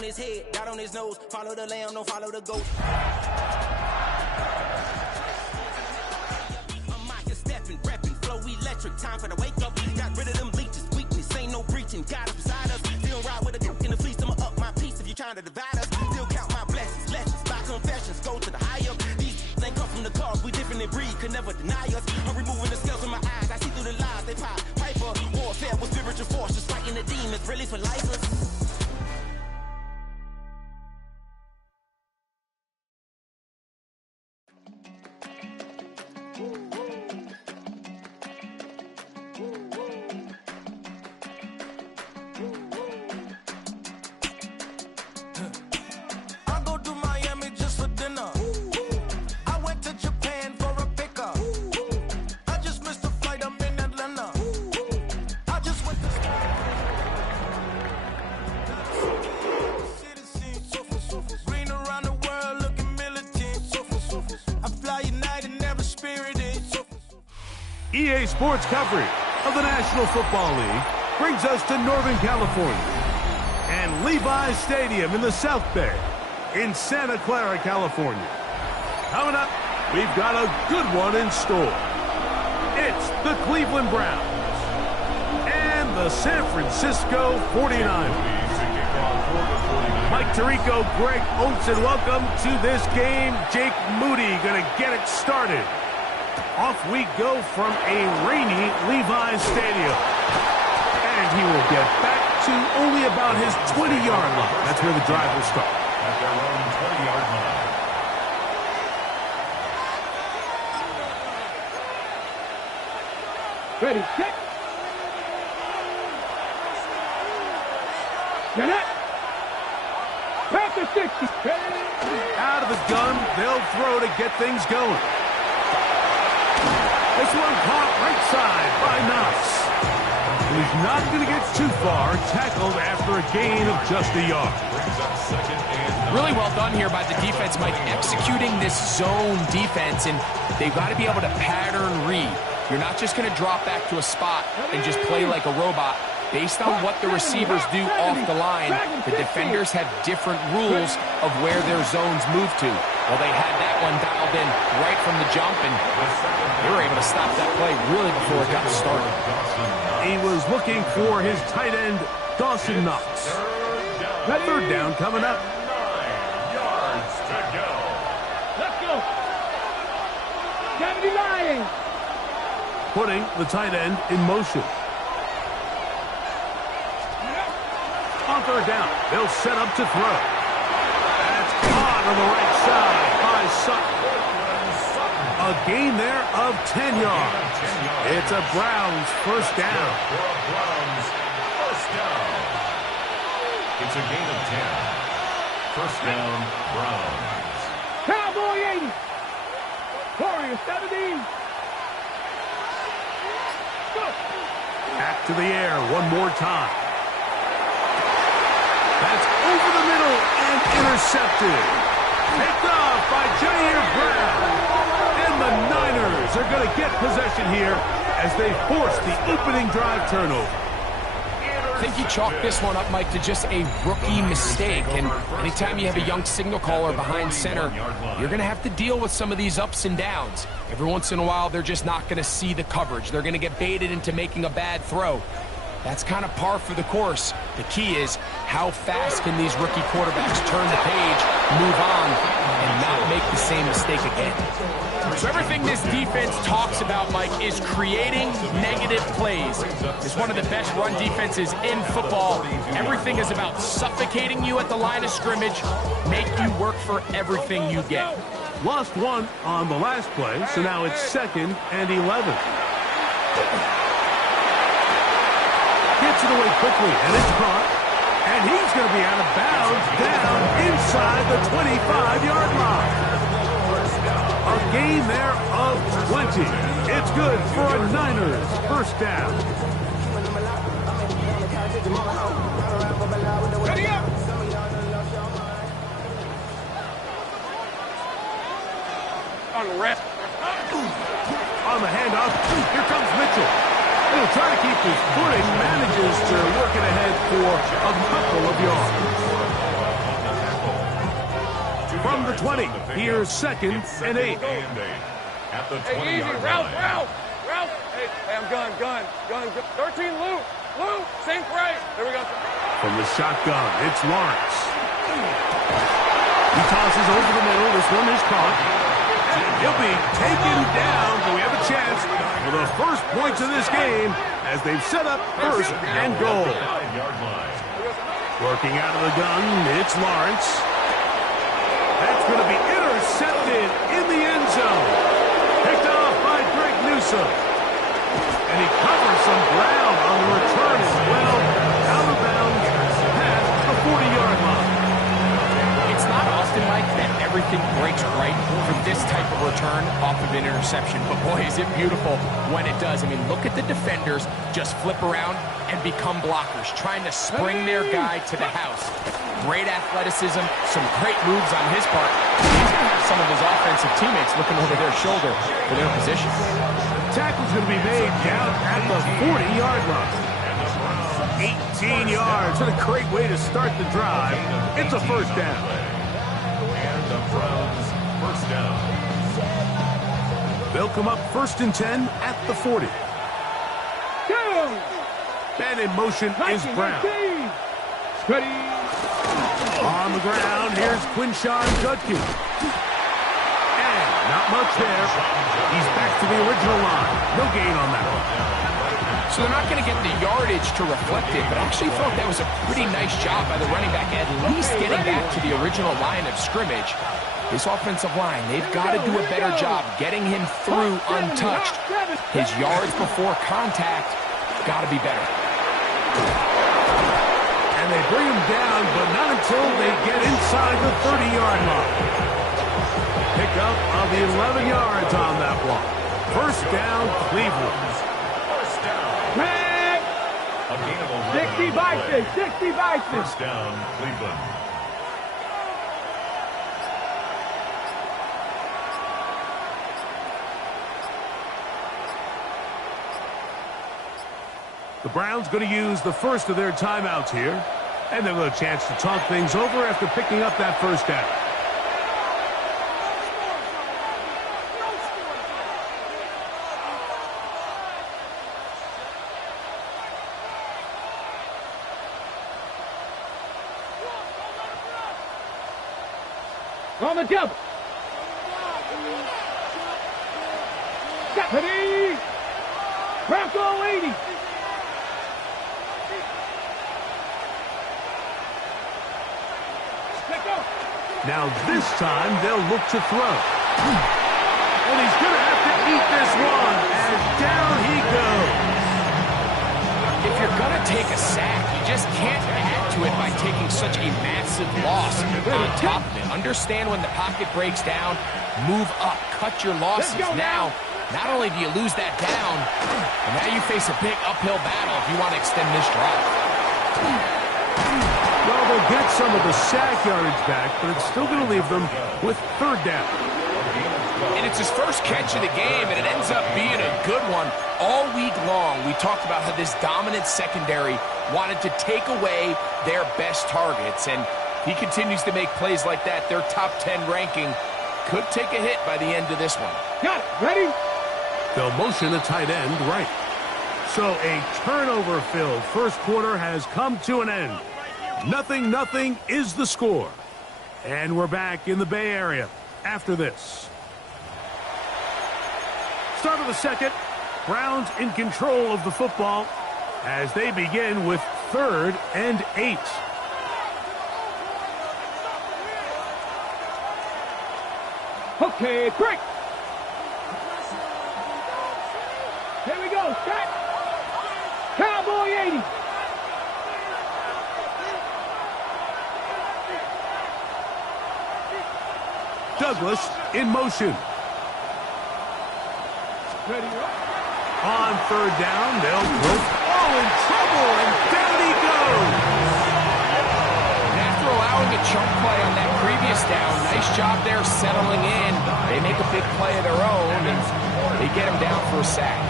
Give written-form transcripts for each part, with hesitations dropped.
on his head, dot on his nose. Follow the lamb, don't follow the goat. I'm Micah stepping, repping, flow electric. Time for the wake up. Got rid of them leeches, weakness, ain't no breaching. God is beside us. Still ride with a dick in the fleece. I'ma up my piece if you're trying to divide us. Still count my blessings, lessons, by confessions. Go to the higher. These ain't come from the cars. We different in breed, could never deny us. I'm removing the scales from my eyes. I see through the lies they pop. Piper, warfare with spiritual force. Just fighting the demons, really for lifers. EA Sports coverage of the National Football League brings us to Northern California and Levi's Stadium in the South Bay in Santa Clara, California. Coming up, we've got a good one in store. It's the Cleveland Browns and the San Francisco 49ers. Mike Tirico, Greg Olsen, welcome to this game. Jake Moody going to get it started. Off we go from a rainy Levi's Stadium. And he will get back to only about his 20-yard line. That's where the drive will start. At their own 20-yard line. Ready, set. Get it. Back to 60. Out of the gun, they'll throw to get things going. This one caught right side by Knox. He's not going to get too far, tackled after a gain of just a yard. Really well done here by the defense, Mike, executing this zone defense, and they've got to be able to pattern read. You're not just going to drop back to a spot and just play like a robot. Based on what the receivers do off the line, the defenders have different rules of where their zones move to. Well, they had that one dialed in right from the jump, and they were able to stop that play really before it got started. He was looking for his tight end, Dawson Knox. Third down coming up. 9 yards to go. Let's go. 79. Putting the tight end in motion. On third down, they'll set up to throw. That's caught on the right side by Sutton. A gain there of 10 yards. It's a Browns first down. It's a gain of 10. First down, Browns. Cowboy 80. Warrior 70. Go. Back to the air one more time. That's over the middle and intercepted. Picked off by Jair Brown. And the Niners are going to get possession here as they force the opening drive turnover. I think he chalked this one up, Mike, to just a rookie mistake. And anytime you have a young signal caller behind center, you're going to have to deal with some of these ups and downs. Every once in a while, they're just not going to see the coverage. They're going to get baited into making a bad throw. That's kind of par for the course. The key is how fast can these rookie quarterbacks turn the page, move on, and not make the same mistake again. So everything this defense talks about, Mike, is creating negative plays. It's one of the best run defenses in football. Everything is about suffocating you at the line of scrimmage, make you work for everything you get. Lost one on the last play, so now it's 2nd and 11. Gets it away quickly, and it's caught. And he's going to be out of bounds down inside the 25-yard line. A gain there of 20. It's good for a Niners first down. Ready up. On the rest. On the handoff, here comes Mitchell. He'll try to keep his footing, manages to work it ahead for a couple of yards. from the 20. Here's second and 8. At the Hey, easy. 20-yard Ralph, line. Ralph. Ralph. Hey, I'm gun. 13, Lou. Lou, same right. There we go. From the shotgun, it's Lawrence. He tosses over the middle. This one is caught. He'll be taken down, but we have a chance for the first points of this game as they've set up first and goal. 9-yard line. Working out of the gun, it's Lawrence. That's going to be intercepted in the end zone. Picked off by Greg Newsome. And he covers some ground on the return as well. Out of bounds past the 40-yard line. It's not often, Mike, that everything breaks right for this type of return off of an interception. But boy, is it beautiful when it does. I mean, look at the defenders just flip around and become blockers, trying to spring their guy to the house. Great athleticism, some great moves on his part. Some of his offensive teammates looking over their shoulder for their position. Tackle's going to be made down at the 40-yard line. 18 yards. What a great way to start the drive. It's a first down. And the Browns first down. They'll come up first and 10 at the 40. And in motion is Brown. Steady. On the ground, here's Quinshawn Judkins. And not much there. He's back to the original line. No gain on that one. So they're not going to get the yardage to reflect it, but I actually thought that was a pretty nice job by the running back, at least getting back to the original line of scrimmage. This offensive line, they've got to do a better job getting him through untouched. His yards before contact got to be better. And they bring him down, but not until they get inside the 30-yard line. Pick up of the 11 yards on that block. First down, Cleveland. First down. Back. A gain of 60 by 6. 60 by 6. First down, Cleveland. The Browns going to use the first of their timeouts here. And they'll have a chance to talk things over after picking up that first down. On the double. Steady. Bronco 80. Now this time they'll look to throw. And he's going to have to eat this one as down he goes. If you're going to take a sack, you just can't add to it by taking such a massive loss on top of it. Understand when the pocket breaks down, move up, cut your losses. Now, not only do you lose that down, but now you face a big uphill battle if you want to extend this drive. Well, they'll get some of the sack yardage back, but it's still going to leave them with third down. And it's his first catch of the game, and it ends up being a good one. All week long, we talked about how this dominant secondary wanted to take away their best targets, and he continues to make plays like that. Their top 10 ranking could take a hit by the end of this one. Got it. Ready? They'll motion a tight end right. So a turnover-filled first quarter has come to an end. 0-0 is the score. And we're back in the Bay Area after this. Start of the second. Browns in control of the football as they begin with 3rd and 8. Okay, break. Here we go. Set. Cowboy 80. Douglas in motion. Ready, right? On 3rd down, they'll go all in trouble, and down he goes. And after allowing a chunk play on that previous down, nice job there settling in. They make a big play of their own, and they get him down for a sack.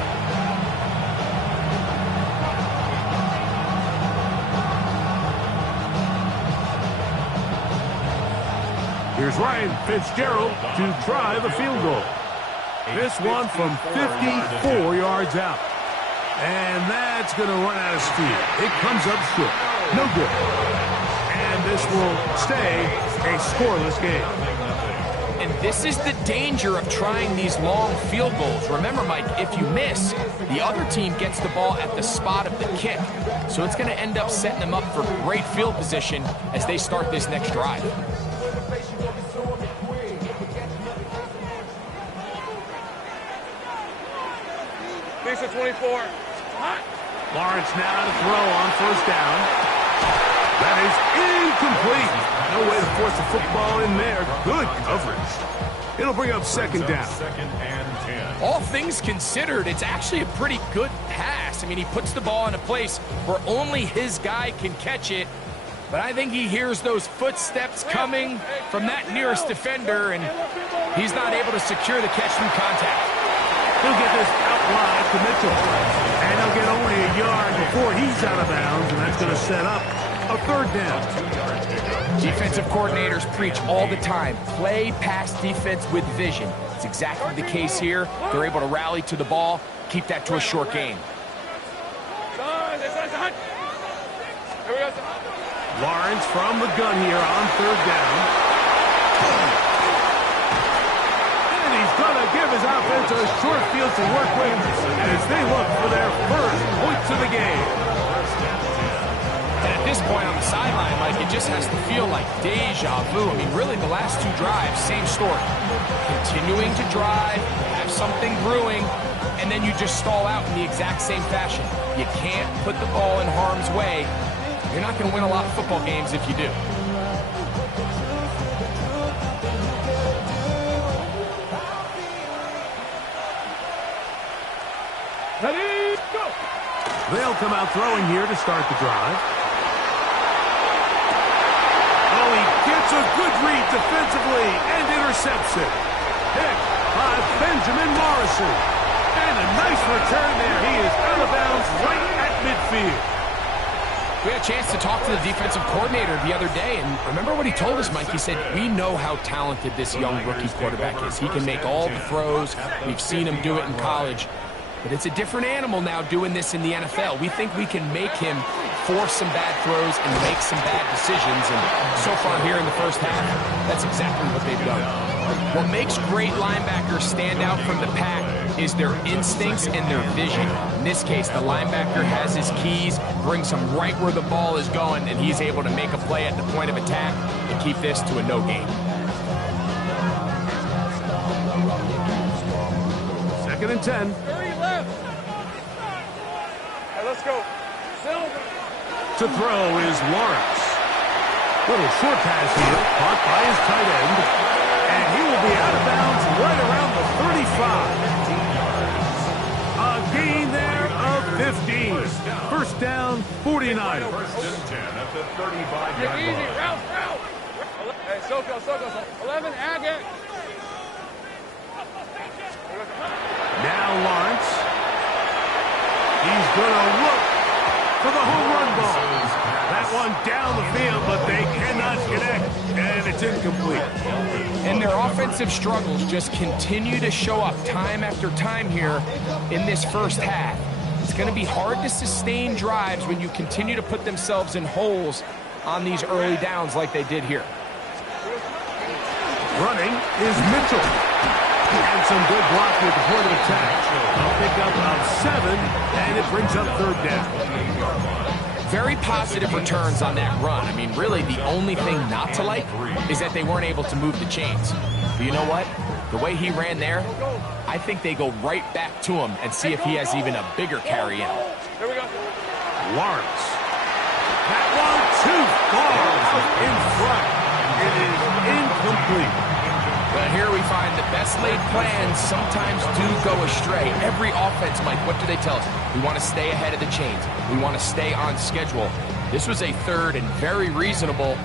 Here's Ryan Fitzgerald to try the field goal. This one from 54 yards out. And that's going to run out of steam. It comes up short. No good. And this will stay a scoreless game. And this is the danger of trying these long field goals. Remember, Mike, if you miss, the other team gets the ball at the spot of the kick. So it's going to end up setting them up for great field position as they start this next drive. Piece of 24. Lawrence now to throw on first down. That is incomplete. No way to force the football in there. Good coverage. It'll bring up second down. Second and 10. All things considered, it's actually a pretty good pass. I mean, he puts the ball in a place where only his guy can catch it. But I think he hears those footsteps coming from that nearest defender, and he's not able to secure the catch through contact. He'll get this out wide to Mitchell. And he'll get only a yard before he's out of bounds, and that's going to set up a third down. Defensive coordinators preach all the time, play pass defense with vision. It's exactly the case here. They're able to rally to the ball, keep that to a short gain. Lawrence from the gun here on third down. And he's going to give his offense a short field to work with as they look for their first points of the game. And at this point on the sideline, Mike, it just has to feel like deja vu. I mean, really, the last two drives, same story. Continuing to drive, have something brewing, and then you just stall out in the exact same fashion. You can't put the ball in harm's way. You're not going to win a lot of football games if you do. Ready, go! They'll come out throwing here to start the drive. Oh, he gets a good read defensively and intercepts it. Picked by Benjamin Morrison. And a nice return there. He is out of bounds right at midfield. We had a chance to talk to the defensive coordinator the other day, and remember what he told us, Mike? He said, we know how talented this young rookie quarterback is. He can make all the throws. We've seen him do it in college. But it's a different animal now doing this in the NFL. We think we can make him force some bad throws and make some bad decisions. And so far here in the first half, that's exactly what they've done. What makes great linebackers stand out from the pack is their instincts and their vision. In this case, the linebacker has his keys, brings him right where the ball is going, and he's able to make a play at the point of attack and keep this to a no gain. Second and 10. 30 left. Hey, let's go. Silver. To throw is Lawrence. Little short pass here, caught by his tight end. And he will be out of bounds right around the 35. A gain there of 15. First down, 49. First and 10 at the 35-yard Get easy. line. Route. Hey, Soko. 11, Agate. Now Lawrence. He's going to look for the home run ball. That one down the field, but they cannot connect, and it's incomplete. And their offensive struggles just continue to show up time after time here in this first half. It's going to be hard to sustain drives when you continue to put themselves in holes on these early downs like they did here. Running is Mitchell. And some good block with the point of attack. A pickup of 7, and it brings up third down. Very positive returns on that run. I mean, really, the only thing not to like is that they weren't able to move the chains. But you know what? The way he ran there, I think they go right back to him and see if he has even a bigger carry in. Here we go. Lawrence. That one too far out in front. It is incomplete. But here we find the best laid plans sometimes do go astray. Every offense, Mike, what do they tell us? We want to stay ahead of the chains. We want to stay on schedule. This was a third and very reasonable.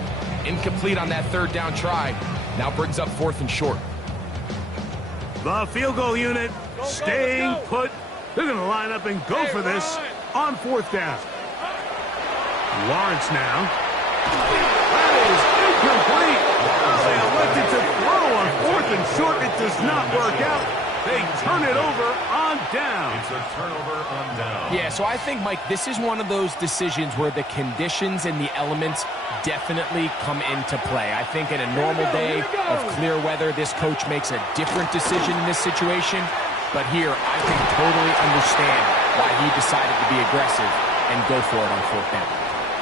Incomplete on that third down try. Now brings up fourth and short. The field goal unit staying put. They're going to line up and go for this on fourth down. Lawrence now. That is Incomplete. Oh, they elected to throw on 4th and short. It does not work out. They turn it over on down. It's a turnover on down. Yeah, so I think, Mike, this is one of those decisions where the conditions and the elements definitely come into play. I think in a normal day of clear weather, this coach makes a different decision in this situation. But here, I can totally understand why he decided to be aggressive and go for it on 4th down.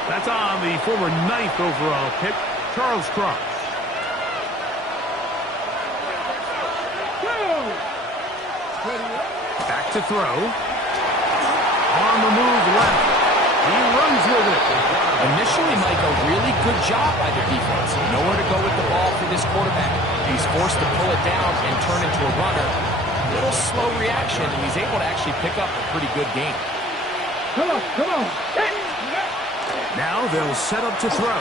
That's on the former 9th overall pick, Charles Cross. Back to throw. On the move left. He runs with it. Initially, Mike, a really good job by the defense. Nowhere to go with the ball for this quarterback. He's forced to pull it down and turn into a runner. Little slow reaction, and he's able to actually pick up a pretty good game. Come on, come on. Now they'll set up to throw.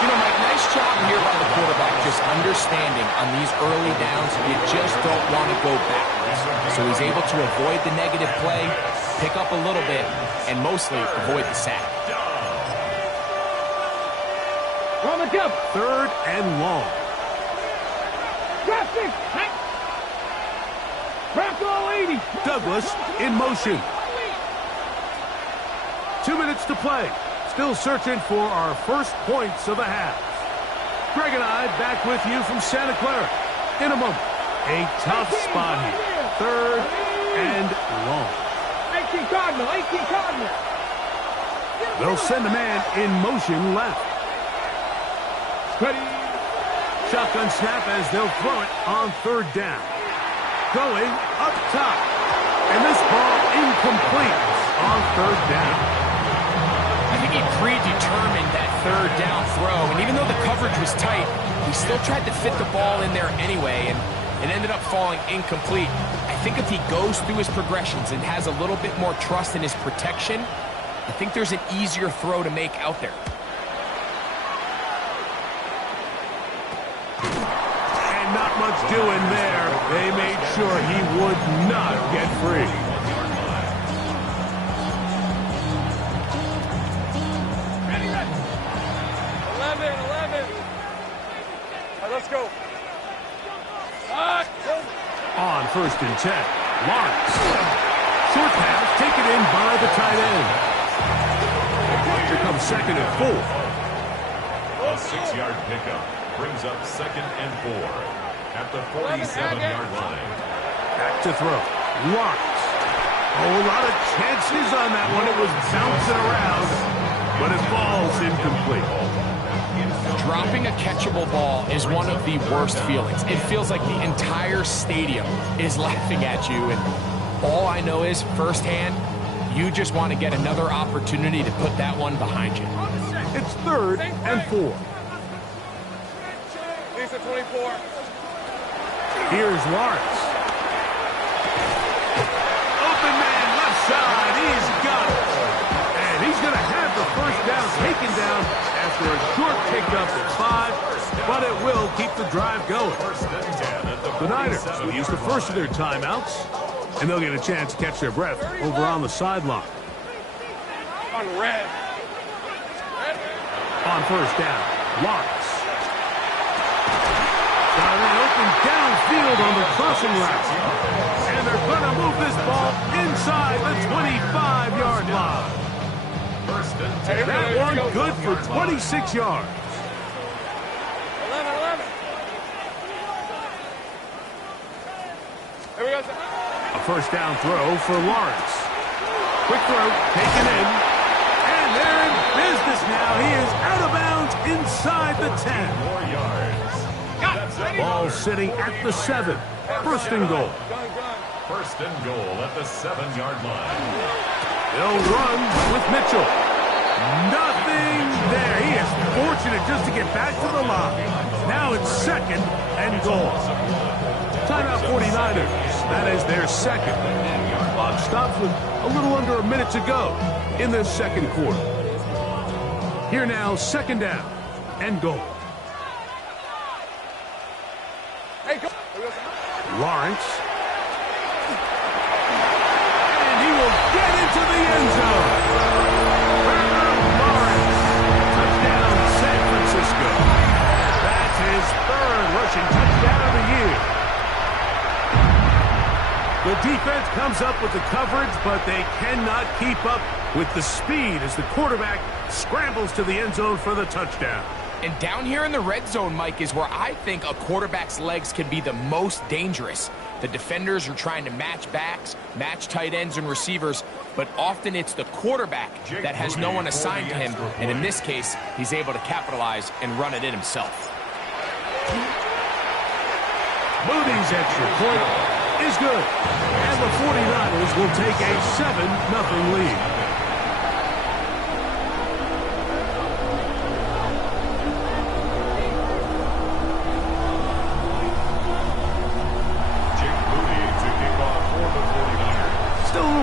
You know, Mike, nice job here by the quarterback, just understanding on these early downs, you just don't want to go backwards. So he's able to avoid the negative play, pick up a little bit, and mostly avoid the sack. Run the jump. 3rd and long. Traffic. Crack all 80. Douglas in motion. 2 minutes to play. Still searching for our first points of the half. Greg and I back with you from Santa Clara. In a moment, a tough spot here. 3rd and long. 18 Cardinal, 18 Cardinal. They'll send a man in motion left. Ready. Shotgun snap as they'll throw it on 3rd down. Going up top. And this ball incomplete on 3rd down. I think he predetermined that 3rd down throw, and even though the coverage was tight, he still tried to fit the ball in there anyway, and it ended up falling incomplete. I think if he goes through his progressions and has a little bit more trust in his protection, I think there's an easier throw to make out there. And not much doing there. They made sure he would not get free. 11. All right, let's go. On 1st and 10, Lawrence. Short pass taken in by the tight end. Here comes 2nd and 4. A 6-yard pickup brings up 2nd and 4 at the 47-yard line. Back to throw. Lawrence. Oh, a lot of chances on that one. It was bouncing around, but it falls incomplete. Dropping a catchable ball is one of the worst feelings. It feels like the entire stadium is laughing at you, and all I know is, firsthand, you just want to get another opportunity to put that one behind you. It's 3rd and 4. Lisa 24. Here's Lawrence. Open man left side. He's got it. And he's going to have the 1st down taken down after a short pickup at 5, but it will keep the drive going. The Niners will use the first of their timeouts, and they'll get a chance to catch their breath over on the sideline. On red. On 1st down, Lawrence. Got an open downfield on the crossing route. And they're going to move this ball inside the 25-yard line. That one good for 26 yards. 11. Here we go. A 1st down throw for Lawrence. Quick throw, taken in. And they're in business now. He is out of bounds inside the 10. 4 yards. Ball sitting at the 7. 1st and goal. 1st and goal at the 7-yard line. They'll run with Mitchell. Nothing there. He is fortunate just to get back to the line. Now it's 2nd and goal. Timeout 49ers. That is their 2nd. Clock stops with a little under a minute to go in this 2nd quarter. Here now, 2nd down and goal. Hey, go. Lawrence. And he will get into the end zone. Lawrence. Touchdown, comes up with the coverage, but they cannot keep up with the speed as the quarterback scrambles to the end zone for the touchdown. And down here in the red zone, Mike, is where I think a quarterback's legs can be the most dangerous. The defenders are trying to match backs, match tight ends and receivers, but often it's the quarterback that has no one assigned to him, and in this case, he's able to capitalize and run it in himself. Moody's extra point is good, and the 49ers will take a 7-0 lead.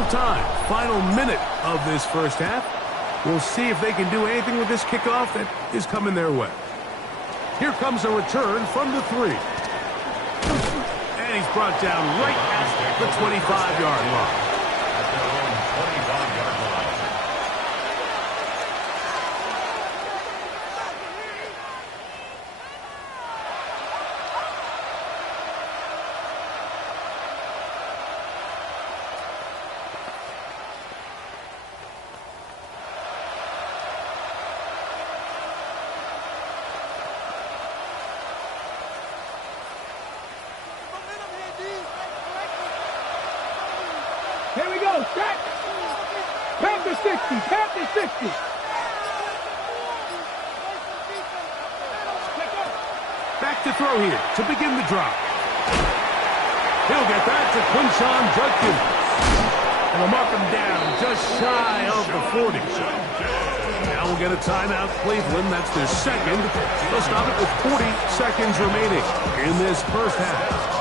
Time. Final minute of this first half. We'll see if they can do anything with this kickoff that is coming their way. Here comes a return from the 3. And he's brought down right at the 25-yard line. At their own 25-yard line. Here we go, set. Panther 60, Panther 60. Back to throw here to begin the drive. He'll get that to Quinshon Judkins. And they'll mark him down just shy of the 40. Now we'll get a timeout, Cleveland. That's their second. They'll stop it with 40 seconds remaining in this first half.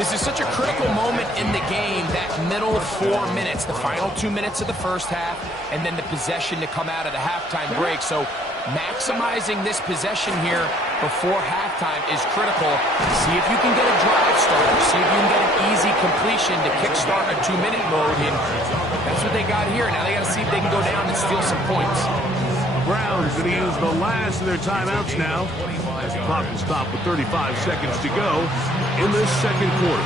This is such a critical moment in the game, that middle 4 minutes, the final 2 minutes of the first half, and then the possession to come out of the halftime break. So maximizing this possession here before halftime is critical. See if you can get a drive starter. See if you can get an easy completion to kickstart a 2-minute mode. And that's what they got here. Now they got to see if they can go down and steal some points. Browns going to use the last of their timeouts now. As the clock will stop with 35 seconds to go in this second quarter.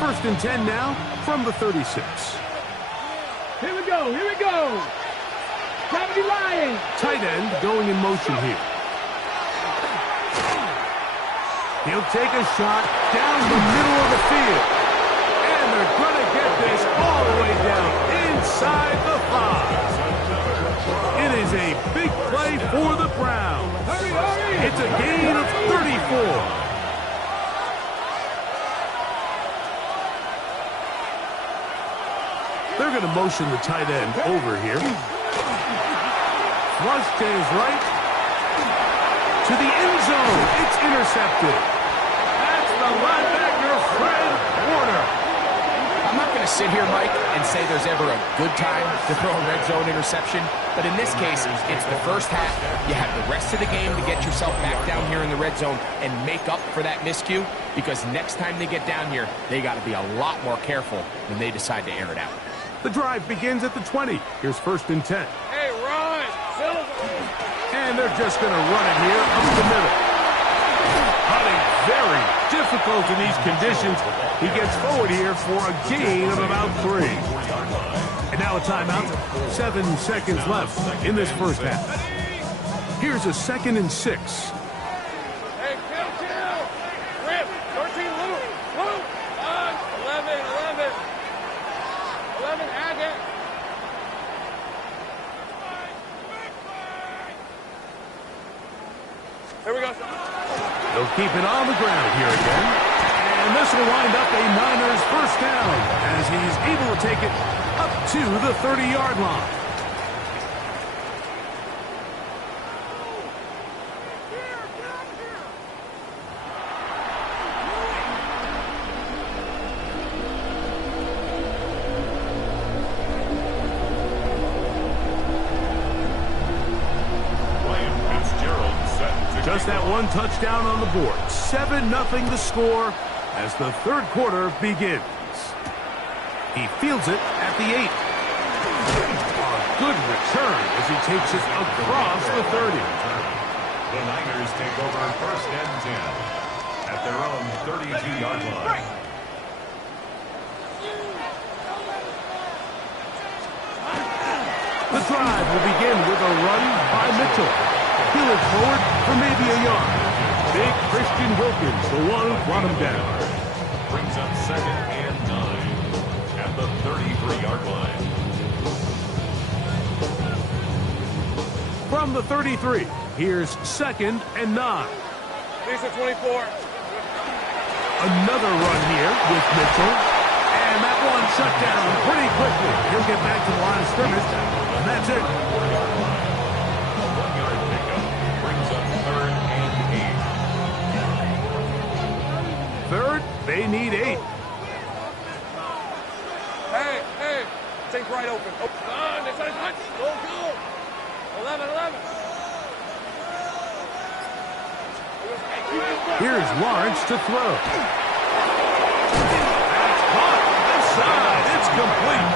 First and 10 now from the 36. Here we go, here we go. Gravity Lion. Tight end going in motion here. He'll take a shot down the middle of the field. And they're going to get this all the way down inside the 5. It is a big play for the Browns. Hurry, hurry. It's a gain of 34. They're going to motion the tight end over here. Flush to his right. To the end zone. It's intercepted. That's the linebacker, Fred Warner. I'm not going to sit here, Mike, and say there's ever a good time to throw a red zone interception, but in this case, it's the first half. You have the rest of the game to get yourself back down here in the red zone and make up for that miscue, because next time they get down here, they got to be a lot more careful when they decide to air it out. The drive begins at the 20. Here's first and 10. Hey, run! Silver! And they're just going to run it here up the middle. Hunting very difficult in these conditions. He gets forward here for a gain of about 3. And now a timeout. 7 seconds left in this first half. Here's a 2nd and 6. Hey, kill! Rip! 13, Luke! 11, 11, Haggett! Here we go. They'll keep it on the ground here again. And this will wind up a Niners first down as he's able to take it up to the 30-yard line. Just that one touchdown on the board. 7-0 the score as the third quarter begins. He fields it at the 8. Good return as he takes it across the 30. The Niners take over 1st and 10 at their own 32-yard line. The drive will begin with a run by Mitchell. He looks forward for maybe a yard. Big Christian Wilkins, the one who brought him down. Brings up 2nd and 9 at the 33-yard line. From the 33, here's 2nd and 9. These are 24. Another run here with Mitchell. And that one shut down pretty quickly. He'll get back to the line of scrimmage, and that's it. 1-yard pickup brings up 3rd and 8. Third, they need 8. Hey, take right open. On, this is hot. Go. 11. Here's Lawrence to throw. That's caught. Inside. It's complete.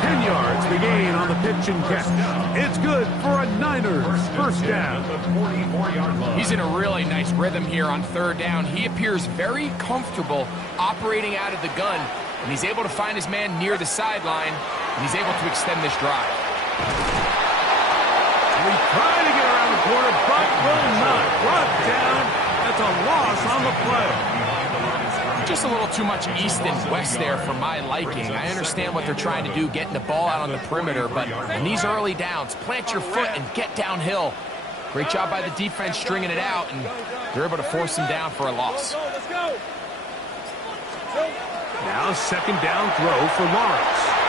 10 yards the gain on the pitch and catch. It's good for a Niners first down. The 44-yard line. He's in a really nice rhythm here on 3rd down. He appears very comfortable operating out of the gun, and he's able to find his man near the sideline, and he's able to extend this drive. We try to get around the corner, but will not. Brought down. That's a loss on the play. Just a little too much east and west there for my liking. I understand what they're trying to do, getting the ball out on the perimeter, but in these early downs, plant your foot and get downhill. Great job by the defense stringing it out, and they're able to force him down for a loss. Let's go. Now 2nd down throw for Lawrence.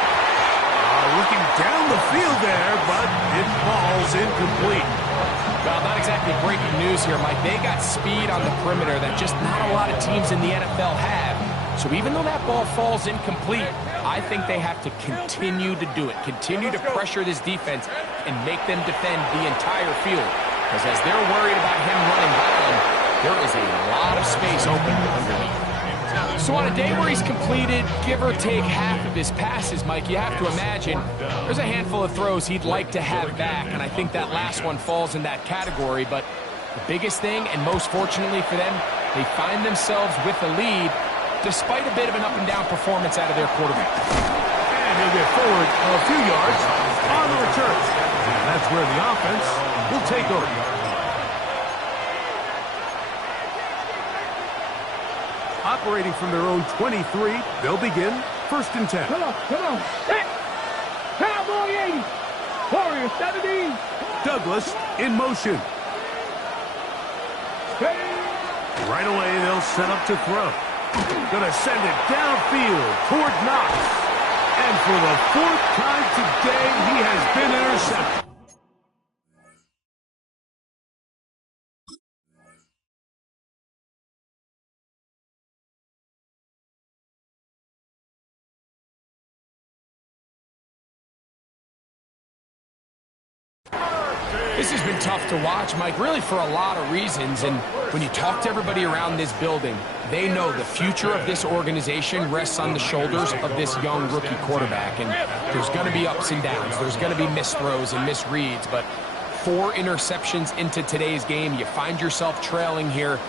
Looking down the field there, but it falls incomplete. Well, not exactly breaking news here, Mike. They got speed on the perimeter that just not a lot of teams in the NFL have. So even though that ball falls incomplete, I think they have to continue to do it. Continue to pressure this defense and make them defend the entire field. Because as they're worried about him running by them, there is a lot of space open underneath. So on a day where he's completed, give or take half of his passes, Mike, you have to imagine there's a handful of throws he'd like to have back, and I think that last one falls in that category. But the biggest thing, and most fortunately for them, they find themselves with a lead despite a bit of an up-and-down performance out of their quarterback. And he'll get forward a few yards on the return. And that's where the offense will take over. Operating from their own 23, they'll begin 1st and 10. Come on. Set. Cowboy 80. Warrior 70. Douglas in motion. Right away, they'll set up to throw. Gonna send it downfield toward Knox. And for the 4th time today, he has been intercepted. This has been tough to watch, Mike, really for a lot of reasons. And when you talk to everybody around this building, they know the future of this organization rests on the shoulders of this young rookie quarterback. And there's going to be ups and downs. There's going to be missed throws and misreads. But 4 interceptions into today's game, you find yourself trailing here.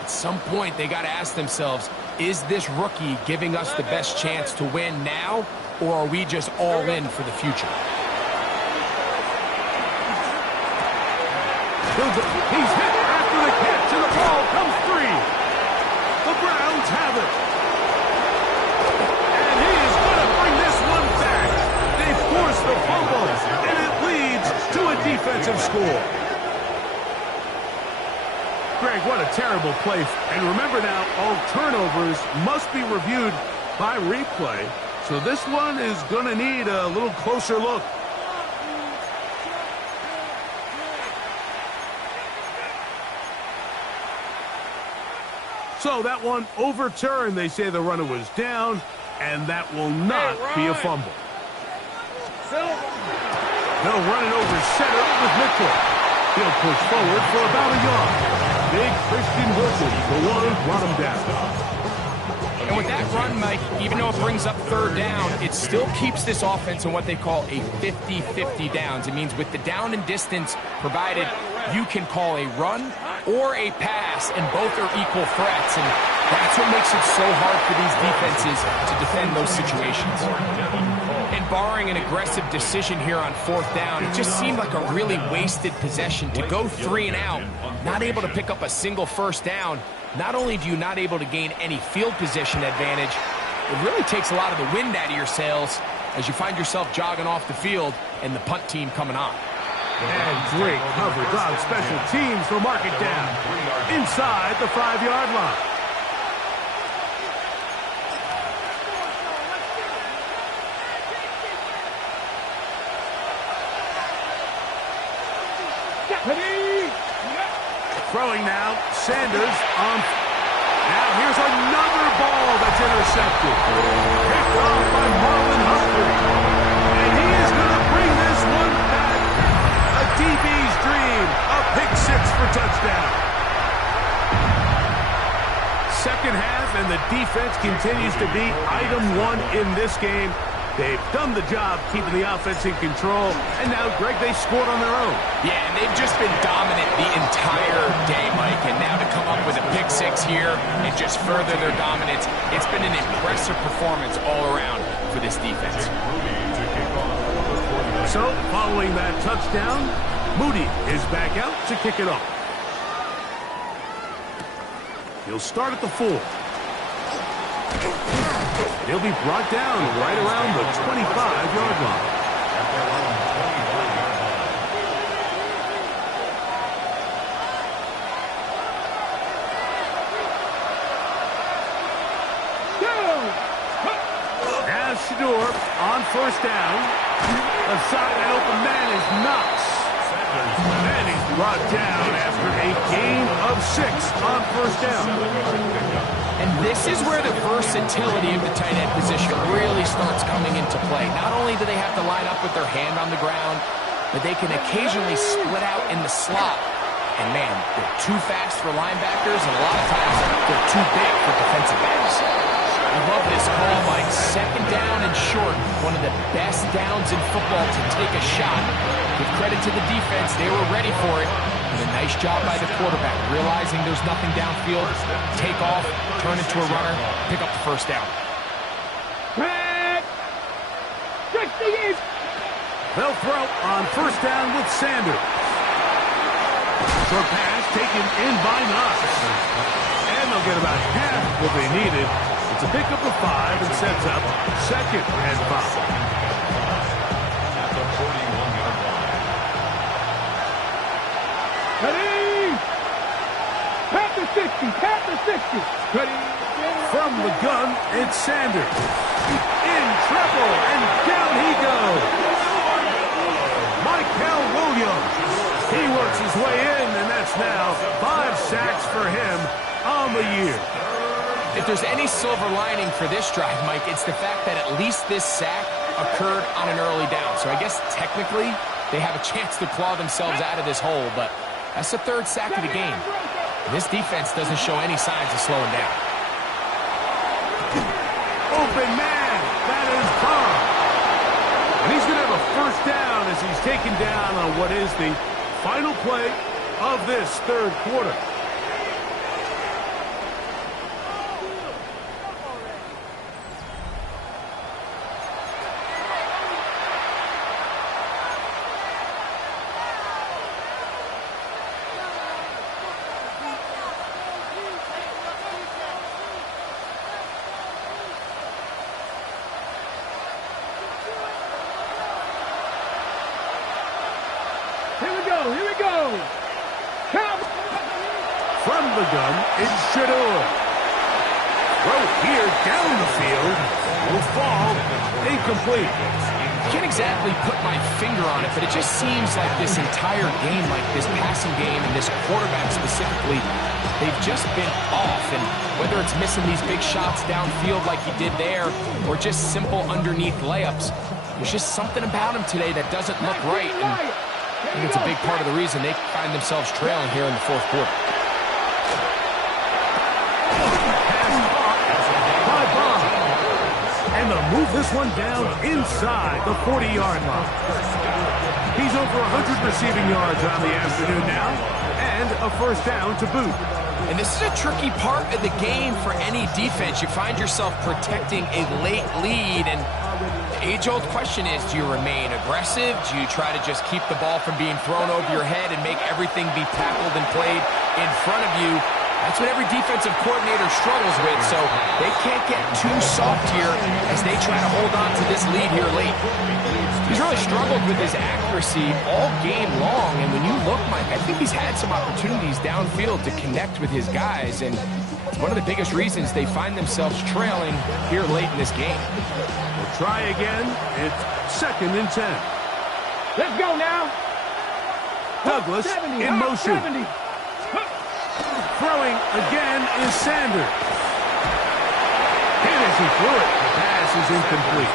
At some point, they got to ask themselves, is this rookie giving us the best chance to win now, or are we just all in for the future? He's hit after the catch, and the ball comes free. The Browns have it. And he is going to bring this one back. They force the fumble, and it leads to a defensive score. Greg, what a terrible play. And remember now, all turnovers must be reviewed by replay. So this one is going to need a little closer look. So that one overturned. They say the runner was down, and that will not be a fumble. They'll run it over center with Mitchell. He'll push forward for about a yard. Big Christian Wilkins, the one who brought him down. And with that run, Mike, even though it brings up third down, it still keeps this offense in what they call a 50-50 downs. It means with the down and distance provided, you can call a run or a pass, and both are equal threats. And that's what makes it so hard for these defenses to defend those situations. And barring an aggressive decision here on fourth down, it just seemed like a really wasted possession to go 3 and out, not able to pick up a single first down. Not only do you not able to gain any field position advantage, it really takes a lot of the wind out of your sails as you find yourself jogging off the field and the punt team coming on. And great coverage on special teams to mark it down inside the 5-yard line. Throwing now, Sanders on. Now here's another ball that's intercepted. Picked off by Marlon Humphrey. And he is going to bring this one back. A DB's dream. A pick 6 for touchdown. Second half, and the defense continues to be item 1 in this game. They've done the job keeping the offense in control, and now, Greg, they scored on their own. Yeah, and they've just been dominant the entire day, Mike, and now to come up with a pick 6 here and just further their dominance, it's been an impressive performance all around for this defense. So, following that touchdown, Moody is back out to kick it off. He'll start at the 4. He'll be brought down right around the 25-yard line. As Shedeur on first down. Aside an open man is Knox. And he's brought down after a gain of 6 on first down. And this is where the versatility of the tight end position really starts coming into play. Not only do they have to line up with their hand on the ground, but they can occasionally split out in the slot. And man, they're too fast for linebackers, and a lot of times they're too big for defensive backs. I love this call, Mike. Second down and short. One of the best downs in football to take a shot. Give credit to the defense. They were ready for it. And a nice job by the quarterback, realizing there's nothing downfield. Take off, turn into a runner, pick up the first down. They'll throw on first down with Sanders. Short pass taken in by Knox. And they'll get about half what they needed. It's a pickup of 5 and sets up 2nd and 5. At the 41-yard line. Ready! Pat the 60! Ready! From the gun, it's Sanders. In trouble, and down he goes. Michael Williams. He works his way in, and that's now 5 sacks for him on the year. If there's any silver lining for this drive, Mike, it's the fact that at least this sack occurred on an early down. So I guess technically they have a chance to claw themselves out of this hole, but that's the 3rd sack of the game. This defense doesn't show any signs of slowing down. Open man, that is Tom. And he's going to have a first down as he's taken down on what is the final play of this 3rd quarter. Here we go. Count. From the gun, it's Shedeur. Throw here down the field. Will fall. Incomplete. I can't exactly put my finger on it, but it just seems like this entire game, like this passing game and this quarterback specifically, they've just been off. And whether it's missing these big shots downfield like he did there or just simple underneath layups, there's just something about him today that doesn't look right. And I think it's a big part of the reason they find themselves trailing here in the 4th quarter. Pass caught by move this one down inside the 40-yard line. He's over 100 receiving yards on the afternoon now, and a first down to boot. And this is a tricky part of the game for any defense. You find yourself protecting a late lead, and the age-old question is, do you remain aggressive? Do you try to just keep the ball from being thrown over your head and make everything be tackled and played in front of you? That's what every defensive coordinator struggles with, so they can't get too soft here as they try to hold on to this lead here late. He's really struggled with his accuracy all game long, and when you look, Mike, I think he's had some opportunities downfield to connect with his guys, and it's one of the biggest reasons they find themselves trailing here late in this game. We'll try again. It's 2nd and 10. Let's go now. Douglas 70, in motion. 70. Throwing again is Sanders. And as he threw it, the pass is incomplete.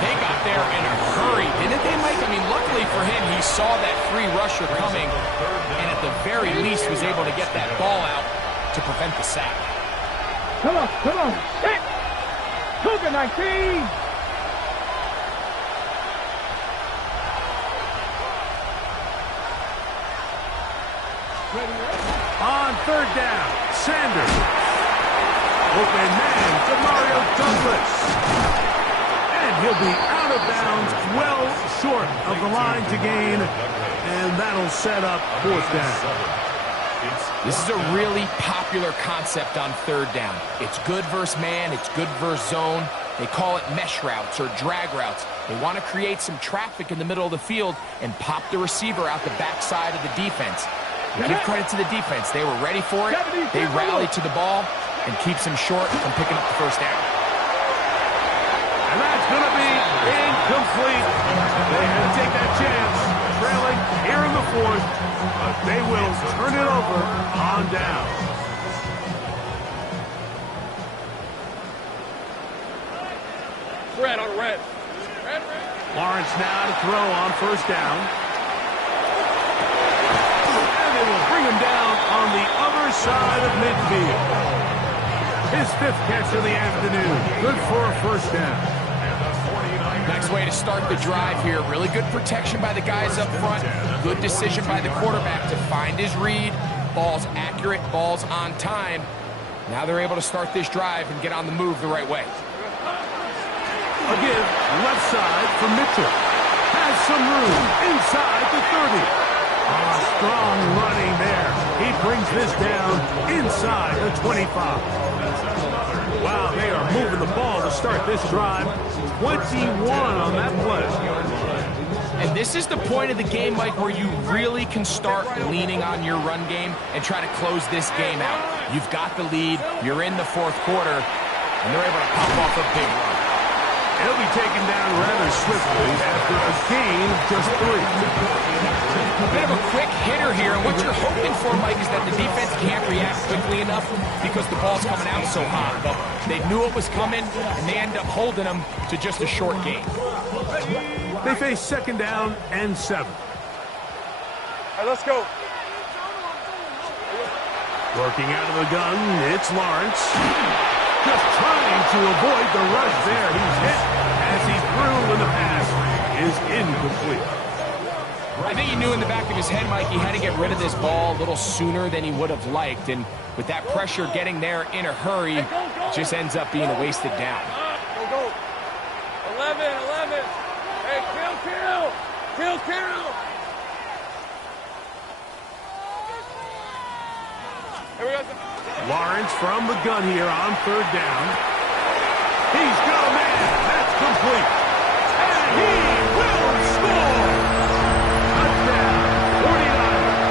They got there in a hurry, didn't they, Mike? I mean, luckily for him, he saw that free rusher coming, and at the very least was able to get that ball out to prevent the sack. Come on, come on. Hit. Cougar 19. On 3rd down, Sanders. Open man to Mario Douglas. And he'll be out of bounds, well short of the line to gain. And that'll set up 4th down. This is a really popular concept on 3rd down. It's good versus man, it's good versus zone. They call it mesh routes or drag routes. They want to create some traffic in the middle of the field and pop the receiver out the backside of the defense. Give credit to the defense. They were ready for it. They rallied to the ball and keeps him short from picking up the first down. And that's going to be incomplete. They had to take that chance, trailing here in the 4th, but they will turn it over on down. Red on red. Red. Lawrence now to throw on 1st down. They will bring him down on the other side of midfield. His 5th catch of the afternoon. Good for a first down. Nice way to start the drive here. Really good protection by the guys up front. Good decision by the quarterback to find his read. Ball's accurate, ball's on time. Now they're able to start this drive and get on the move the right way. A give left side for Mitchell. Has some room inside the 30. Strong running there. He brings this down inside the 25. Wow, they are moving the ball to start this drive. 21 on that play. And this is the point of the game, Mike, where you really can start leaning on your run game and try to close this game out. You've got the lead. You're in the 4th quarter, and they're able to pop off a big run. He'll be taken down rather swiftly after a gain of just 3. A bit of a quick hitter here, and what you're hoping for, Mike, is that the defense can't react quickly enough because the ball's coming out so hot. But they knew it was coming, and they end up holding them to just a short gain. They face 2nd down and 7. All right, let's go. Working out of the gun, it's Lawrence. Just trying to avoid the rush there. He's hit as he threw, and the pass is incomplete. I think he knew in the back of his head, Mike, he had to get rid of this ball a little sooner than he would have liked. And with that pressure getting there in a hurry, it just ends up being a wasted down. Go. 11. Hey, kill. Here we go. Lawrence from the gun here on 3rd down. He's got a man. That's complete. And he will score. Touchdown, 49ers.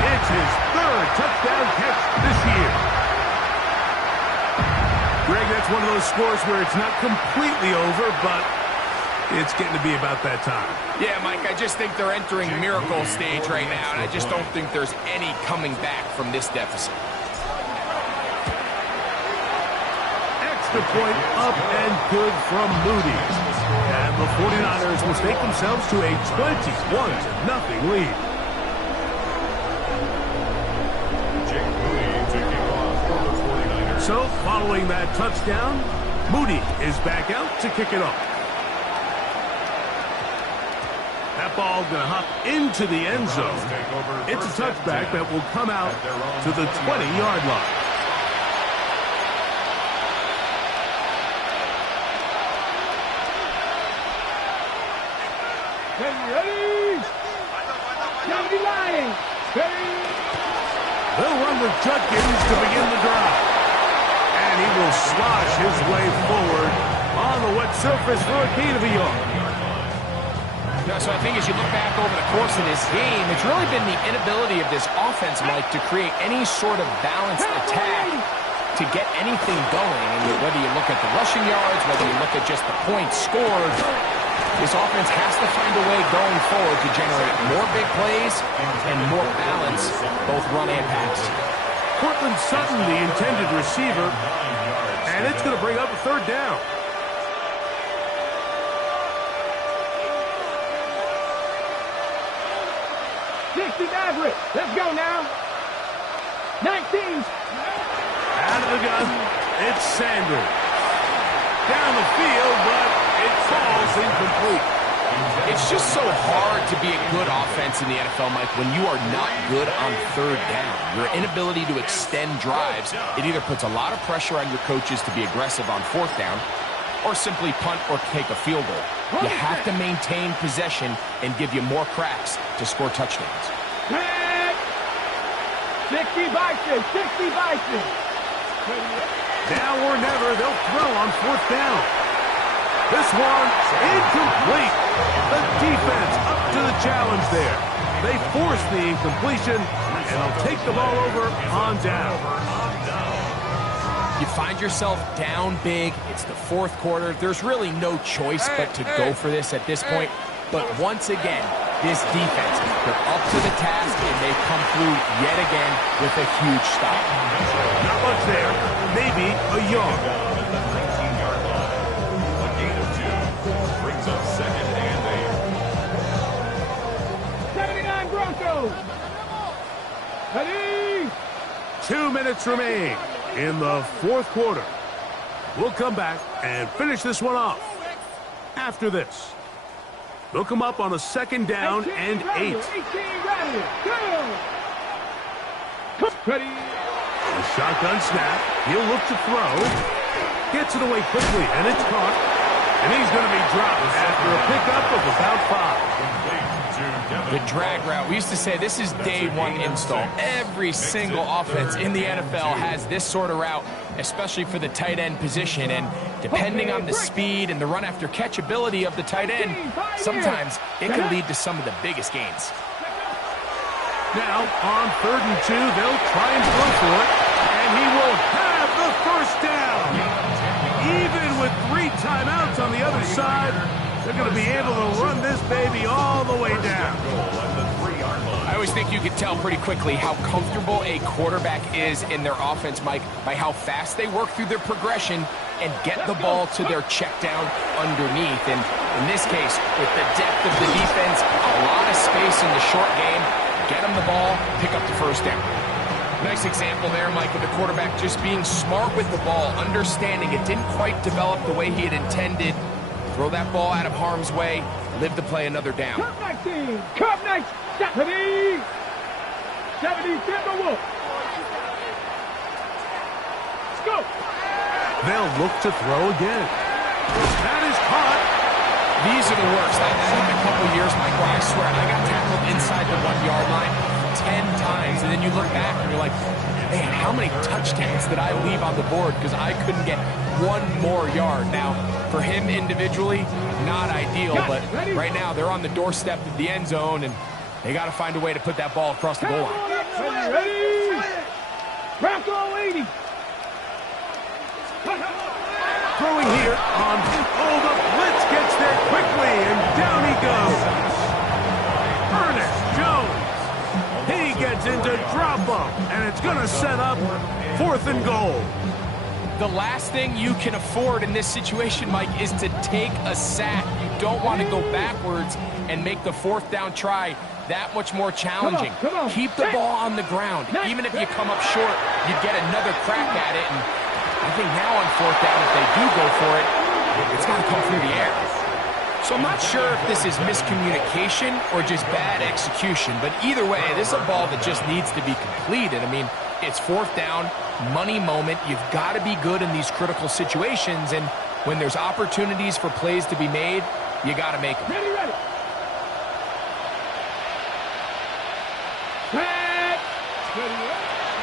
It's his 3rd touchdown catch this year. Greg, that's one of those scores where it's not completely over, but it's getting to be about that time. Yeah, Mike, I just think they're entering miracle stage right now, and I just don't think there's any coming back from this deficit. Extra point up and good from Moody. And the 49ers will take themselves to a 21-0 lead. Jake Moody taking off for the 49ers. So, following that touchdown, Moody is back out to kick it off. That ball going to hop into the end zone. It's a touchback that will come out to the 20-yard line. They'll run with Judkins to begin the drive. And he will slosh his way forward on the wet surface for a gain of a yard. Yeah, so I think as you look back over the course of this game, it's really been the inability of this offense, Mike, to create any sort of balanced attack to get anything going. And whether you look at the rushing yards, whether you look at just the points scored, this offense has to find a way going forward to generate more big plays and more balance, both run and pass. Cortland Sutton, the intended receiver, and it's going to bring up a third down. Maverick, let's go now. 19. Out of the gun, it's Sanders. Down the field, but it falls incomplete. It's just so hard to be a good offense in the NFL, Mike, when you are not good on third down. Your inability to extend drives, it either puts a lot of pressure on your coaches to be aggressive on fourth down or simply punt or take a field goal. You have to maintain possession and give you more cracks to score touchdowns. 60 Bison, 60 Bison. Now or never, they'll throw on fourth down. This one, incomplete. The defense up to the challenge there. They force the incompletion, and they'll take the ball over on down. You find yourself down big. It's the fourth quarter. There's really no choice but to go for this at this point. But once again, this defense, they're up to the task, and they come through yet again with a huge stop. Not much there. Maybe a yard. At the 19-yard line. A gain of 2 brings up second and 8. 79 Broncos. Ready? 2 minutes remain in the fourth quarter. We'll come back and finish this one off after this. They'll come up on a second down and 8. 18 ready. Ready. A shotgun snap. He'll look to throw. Gets it away quickly, and it's caught. And he's going to be dropped after a pickup of about 5. The drag route. We used to say this is day one install. Every single offense in the NFL has this sort of route, especially for the tight end position. And depending on the speed and the run after catch ability of the tight end, sometimes it can lead to some of the biggest gains. Now, on 3rd and 2, they'll try and throw for it, and he will have the first down. Even with 3 timeouts on the other side, they're going to be able to run this baby all the way down. I always think you can tell pretty quickly how comfortable a quarterback is in their offense, Mike, by how fast they work through their progression and get the ball to their check down underneath. And in this case, with the depth of the defense, a lot of space in the short game, get them the ball, pick up the first down. Nice example there, Mike, of the quarterback just being smart with the ball, understanding it didn't quite develop the way he had intended. Throw that ball out of harm's way, live to play another down. Cup 19, Cup 19, 70 Timberwolves. Let's go. They'll look to throw again. That is caught. These are the worst. I've had a couple years, Mike, where I swear I got tackled inside the 1-yard line 10 times, and then you look back and you're like, man, how many touchdowns did I leave on the board because I couldn't get one more yard? Now, for him individually, not ideal, but right now they're on the doorstep of the end zone, and they got to find a way to put that ball across the goal line. Ready? Bronco 80. Throwing here on, the blitz gets there quickly, and down he goes. Ernest Jones. He gets into drop-up, and it's going to set up 4th and goal. The last thing you can afford in this situation, Mike, is to take a sack. You don't want to go backwards and make the 4th down try that much more challenging. Come on. Keep the ball on the ground. Even if you come up short, you get another crack at it, and I think now on fourth down, if they do go for it, it's got to come through the air. So I'm not sure if this is miscommunication or just bad execution, but either way, this is a ball that just needs to be completed. I mean, it's fourth down, money moment. You've got to be good in these critical situations, and when there's opportunities for plays to be made, you got to make them. Ready, ready.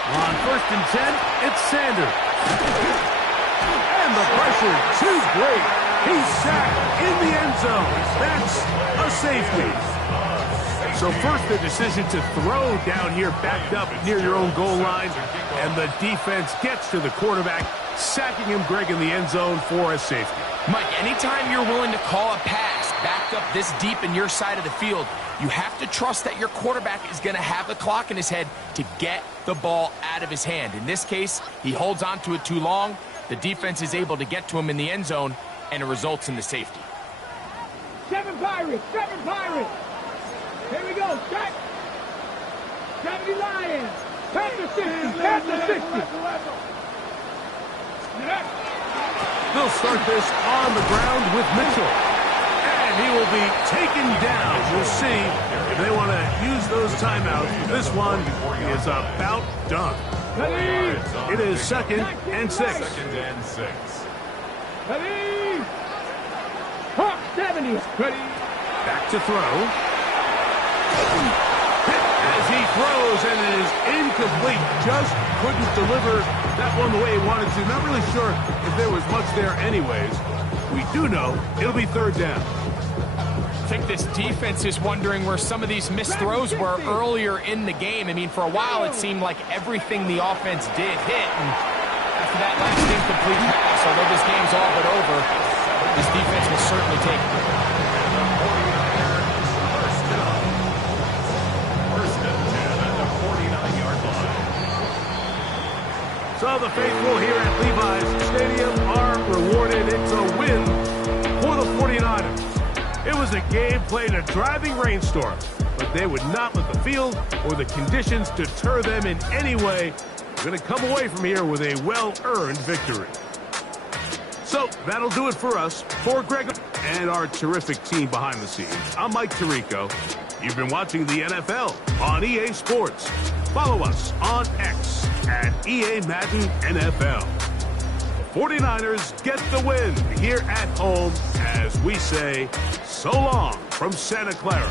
On 1st and 10, it's Sanders. And the pressure too great. He's sacked in the end zone. That's a safety. So first the decision to throw down here backed up near your own goal line. And the defense gets to the quarterback, sacking him, Greg, in the end zone for a safety. Mike, anytime you're willing to call a pass backed up this deep in your side of the field, you have to trust that your quarterback is going to have the clock in his head to get the ball out of his hand. In this case, he holds on to it too long. The defense is able to get to him in the end zone, and it results in the safety. 7 Pirates, 7 Pirates. Here we go, check. 70 Lions. Past the 60, past the 60. They'll start this on the ground with Mitchell. And he will be taken down. We'll see if they want to use those timeouts. This one is about done. It is 2nd and 6. 2nd and 6. Ready. Hawk 70. Ready. Back to throw. As he throws, and it is incomplete. Just couldn't deliver that one the way he wanted to. Not really sure if there was much there anyways. We do know it'll be 3rd down. I think this defense is wondering where some of these missed throws were earlier in the game. I mean, for a while, it seemed like everything the offense did hit. And after that last incomplete pass, although this game's all but over, this defense will certainly take it. First and 10 at the 49-yard line. So the faithful here at Levi's Stadium are rewarded. It's a win for the 49ers. It was a game played in a driving rainstorm, but they would not let the field or the conditions deter them in any way. They're going to come away from here with a well-earned victory. So that'll do it for us. For Greg and our terrific team behind the scenes, I'm Mike Tirico. You've been watching the NFL on EA Sports. Follow us on X at EA Madden NFL. The 49ers get the win here at home as we say so long from Santa Clara.